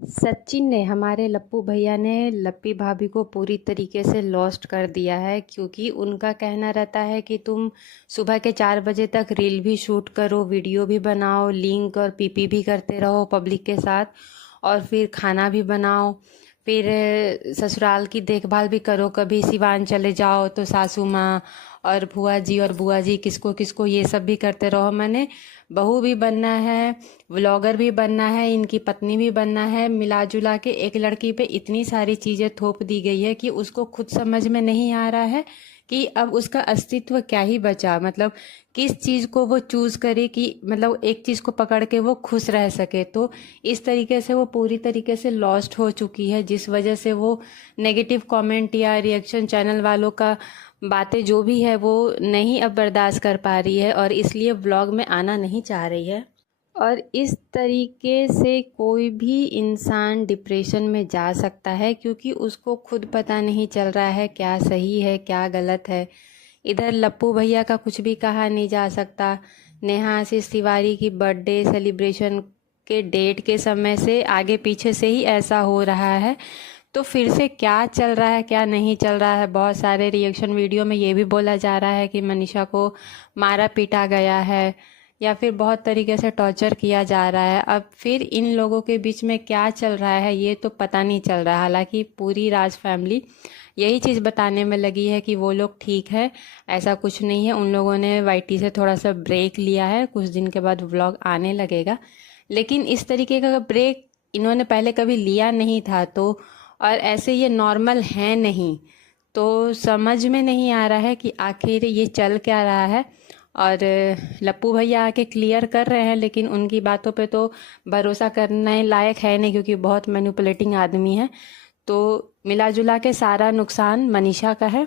सचिन ने, हमारे लप्पू भैया ने लप्पी भाभी को पूरी तरीके से लॉस्ट कर दिया है, क्योंकि उनका कहना रहता है कि तुम सुबह के 4 बजे तक रील भी शूट करो, वीडियो भी बनाओ, लिंक और पीपी भी करते रहो पब्लिक के साथ, और फिर खाना भी बनाओ, फिर ससुराल की देखभाल भी करो। कभी सिवान चले जाओ तो सासू माँ और भुआ जी और बुआ जी किसको किसको ये सब भी करते रहो। मैंने बहू भी बनना है, व्लॉगर भी बनना है, इनकी पत्नी भी बनना है। मिला जुला के एक लड़की पे इतनी सारी चीज़ें थोप दी गई है कि उसको खुद समझ में नहीं आ रहा है कि अब उसका अस्तित्व क्या ही बचा। मतलब किस चीज़ को वो चूज करे कि मतलब एक चीज़ को पकड़ के वो खुश रह सके। तो इस तरीके से वो पूरी तरीके से लॉस्ट हो चुकी है, जिस वजह से वो नेगेटिव कमेंट या रिएक्शन चैनल वालों का बातें जो भी है वो नहीं अब बर्दाश्त कर पा रही है, और इसलिए व्लॉग में आना नहीं चाह रही है। और इस तरीके से कोई भी इंसान डिप्रेशन में जा सकता है, क्योंकि उसको खुद पता नहीं चल रहा है क्या सही है क्या गलत है। इधर लप्पू भैया का कुछ भी कहा नहीं जा सकता। नेहा आशीष तिवारी की बर्थडे सेलिब्रेशन के डेट के समय से आगे पीछे से ही ऐसा हो रहा है, तो फिर से क्या चल रहा है क्या नहीं चल रहा है। बहुत सारे रिएक्शन वीडियो में ये भी बोला जा रहा है कि मनीषा को मारा पीटा गया है, या फिर बहुत तरीके से टॉर्चर किया जा रहा है। अब फिर इन लोगों के बीच में क्या चल रहा है ये तो पता नहीं चल रहा। हालांकि पूरी राज फैमिली यही चीज़ बताने में लगी है कि वो लोग ठीक है, ऐसा कुछ नहीं है। उन लोगों ने वाईटी से थोड़ा सा ब्रेक लिया है, कुछ दिन के बाद व्लॉग आने लगेगा। लेकिन इस तरीके का ब्रेक इन्होंने पहले कभी लिया नहीं था, तो और ऐसे ये नॉर्मल है नहीं, तो समझ में नहीं आ रहा है कि आखिर ये चल क्या रहा है। और लप्पू भैया आके क्लियर कर रहे हैं, लेकिन उनकी बातों पे तो भरोसा करने लायक है नहीं, क्योंकि बहुत मैनिपुलेटिंग आदमी है। तो मिला जुला के सारा नुकसान मनीषा का है,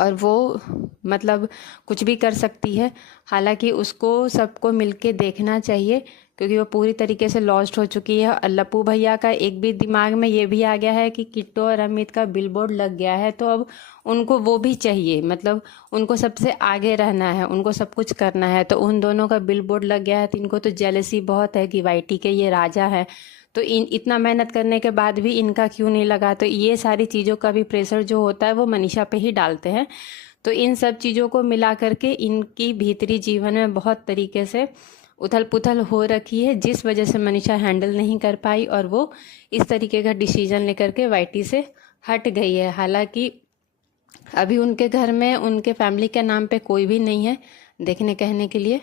और वो मतलब कुछ भी कर सकती है। हालांकि उसको सबको मिलके देखना चाहिए, क्योंकि वो पूरी तरीके से लॉस्ट हो चुकी है। और लप्पू भैया का एक भी दिमाग में ये भी आ गया है कि किट्टो और अमित का बिलबोर्ड लग गया है, तो अब उनको वो भी चाहिए। मतलब उनको सबसे आगे रहना है, उनको सब कुछ करना है। तो उन दोनों का बिलबोर्ड लग गया है, तो इनको तो जेलसी बहुत है कि वाईटी के ये राजा है, तो इतना मेहनत करने के बाद भी इनका क्यों नहीं लगा। तो ये सारी चीज़ों का भी प्रेशर जो होता है वो मनीषा पे ही डालते हैं। तो इन सब चीज़ों को मिला करके इनकी भीतरी जीवन में बहुत तरीके से उथल पुथल हो रखी है, जिस वजह से मनीषा हैंडल नहीं कर पाई और वो इस तरीके का डिसीजन लेकर के वाईटी से हट गई है। हालांकि अभी उनके घर में उनके फैमिली के नाम पे कोई भी नहीं है देखने कहने के लिए।